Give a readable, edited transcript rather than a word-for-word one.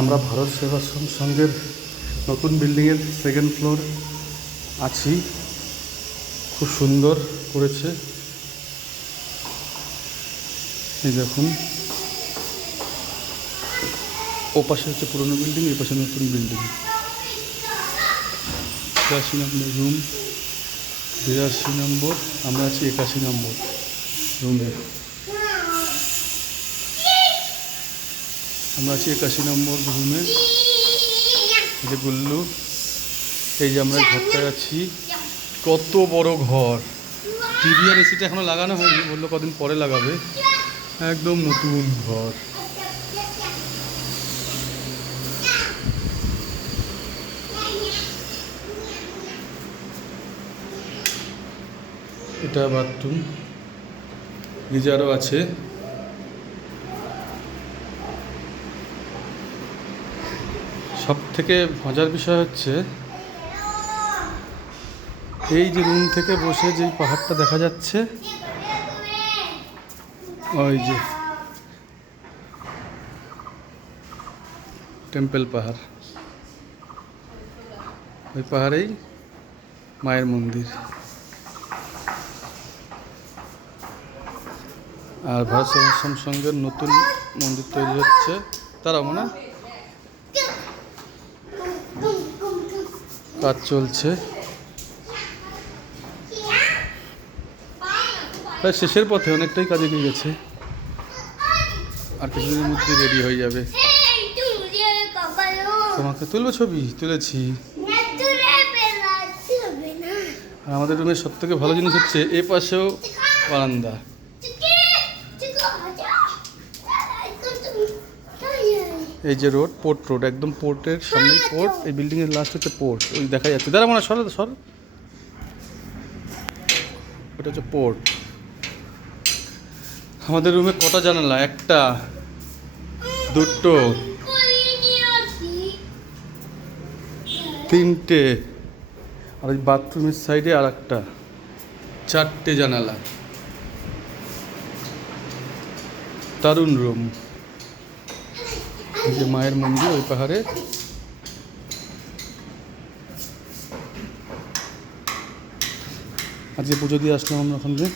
আমরা ভারত সেবাশ্রম সংঘের নতুন বিল্ডিংয়ের সেকেন্ড ফ্লোর আছি। খুব সুন্দর করেছে, এই দেখুন। ও পাশে হচ্ছে পুরনো বিল্ডিং, এ পাশে নতুন বিল্ডিং। 82 নম্বর রুম, 82 নম্বর, আমরা আছি 81 নম্বর রুমে। আমরা আছি 81 নম্বর রুমে। এই যে গুল্লু, এই যে আমরা ঘরটায় আছি। কত বড় ঘর! টিভি আর এসিটা এখনো লাগানো হয়নি, বললো কদিন পরে লাগাবে। একদম নতুন ঘর। এটা বাথরুম, গিজারও আছে। সব থেকে মজার বিষয় হচ্ছে এই যে রুম থেকে বসে যে পাহাড়টা দেখা যাচ্ছে, ওই যে টেম্পল পাহাড়, ওই পাহাড়েই মায়ের মন্দির। আর ভারত সেবাশ্রম সংঘের নতুন মন্দির তৈরি হচ্ছে, তারা মনে কাজ চলছে। প্রায় শেষের পথে, অনেকটাই কাজ এগিয়ে গেছে, আর কিছুদিনের মধ্যে রেডি হয়ে যাবে। তোমাকে তুলবো, ছবি তুলেছি। আর আমাদের রুমের সব থেকে ভালো জিনিস হচ্ছে এ পাশেও বারান্দা। এই যে রোড, পোর্ট রোড, একদম পোর্টের সামনেই পোর্ট। এই বিল্ডিংয়ের লাস্ট হচ্ছে পোর্ট, ওই দেখা যাচ্ছে। দাঁড়া মনে সর সর, ওটা হচ্ছে পোর্ট। আমাদের রুমে কটা জানালা? একটা, দুটো, তিনটে, আর ওই বাথরুমের সাইডে আর একটা, 4টে জানালা। দারুণ রুম। এই যে মায়ের মন্দির ওই পাহাড়ে। আজকে পুজো দিয়ে আসলাম আমরা ওখান থেকে।